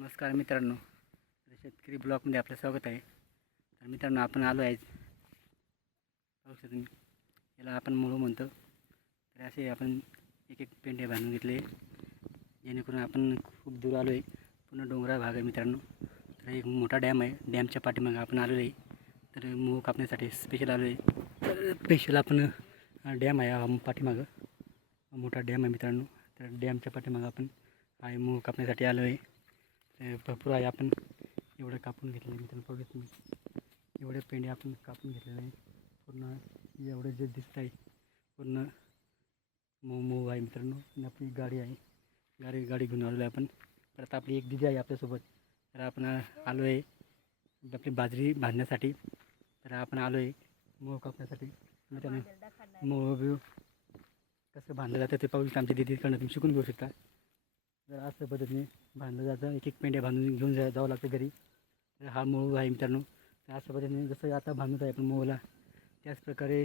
नमस्कार मित्रांनो. शेतकरी ब्लॉकमध्ये आपलं स्वागत आहे. तर मित्रांनो आपण आलो आहे. पाहू शकता तुम्ही याला आपण मुळू म्हणतो. तर असे आपण एक एक पेंडे बांधून घेतले. जेणेकरून आपण खूप दूर आलो आहे पूर्ण डोंगराळ भाग आहे मित्रांनो. तर एक मोठा डॅम आहे. डॅमच्या पाठीमागे आपण आलो आहे. तर मूग कापण्यासाठी स्पेशल आलो आहे तर स्पेशल आपण डॅम आहे. हा पाठीमागं. मोठा डॅम आहे मित्रांनो. तर डॅमच्या पाठीमागं आपण आहे मूग कापण्यासाठी आलो आहे भरपूर आहे. आपण एवढं कापून घेतलेलं आहे. मित्रांनो बघत मी एवढे पेंडे आपण कापून घेतलेले आहे पूर्ण एवढं जे दिसत आहे पूर्ण मऊ मऊ आहे मित्रांनो. आणि आपली गाडी आहे. गाडी गाडी घेऊन आलेलो आहे आपण. परत आपली एक दिदी आहे आपल्यासोबत. तर आपण आलो आहे आपली बाजरी बांधण्यासाठी. तर आपण आलो आहे मऊ कापण्यासाठी. मित्रांनो मूग बिव कसं बांधलं जातं ते पाहू शकता आमच्या दिदीकडनं तुम्ही शिकून घेऊ शकता. जर असं पद्धतीने बांधलं जातं एक एक पेंड्या बांधून घेऊन जा जावं लागतं घरी. तर हा मूळ आहे मित्रांनो. तर अशा पद्धतीने जसं आता बांधत आहे आपण मऊला त्याच प्रकारे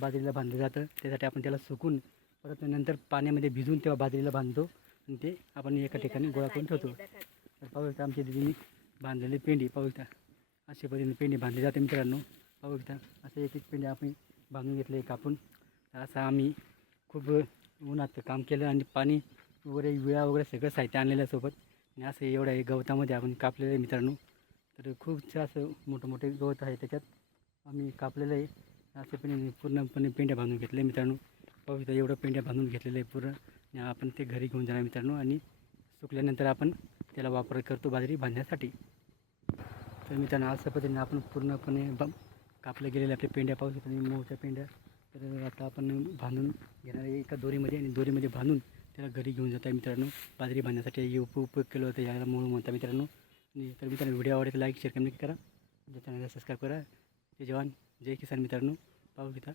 बाजरीला बांधलं जातं. त्यासाठी आपण त्याला सुकून परत नंतर पाण्यामध्ये भिजून तेव्हा बाजरीला बांधतो आणि ते आपण एका ठिकाणी गोळा करून ठेवतो. तर पाहू शकता आमच्या दिदीने बांधलेली पेंडी. पाहू शकता अशा पद्धतीने पेंडी बांधली जाते मित्रांनो. पाहू शकता असं एक एक पेंडी आपण बांधून घेतले कापून. तर असं आम्ही खूप उन्हात काम केलं आणि पाणी वगैरे विळा वगैरे सगळं साहित्य आणलेलं सोबत. आणि असं एवढं आहे गवतामध्ये आपण कापलेलं आहे मित्रांनो. तर खूप असं मोठं मोठे गवत आहे त्याच्यात. आम्ही कापलेलं आहे. असे पण पूर्णपणे पेंड्या बांधून घेतले मित्रांनो. पाहू शकता एवढं पेंड्या बांधून घेतलेलं आहे पूर्ण. आणि आपण ते घरी घेऊन जाणार मित्रांनो. आणि सुकल्यानंतर आपण त्याला वापर करतो बाजरी बांधण्यासाठी. तर मित्रांनो अशा पद्धतीने आपण पूर्णपणे ब कापले गेलेले आपले पेंड्या पाहू शकतो. आणि मोठ्या पेंड्या तर आता आपण बांधून घेणार आहे एका दोरीमध्ये. आणि दोरीमध्ये बांधून त्याला घरी घेऊन जात आहे मित्रांनो. बाजरी बांधण्यासाठी उप उपयोग केलं होतं याला म्हणून म्हणता मित्रांनो. आणि तर मित्रांनो व्हिडिओ आवडते लाईक शेअर कमेंट करा. चॅनलला सबस्क्राईब करा. जय जवान. जय किसान मित्रांनो. पाहू घेता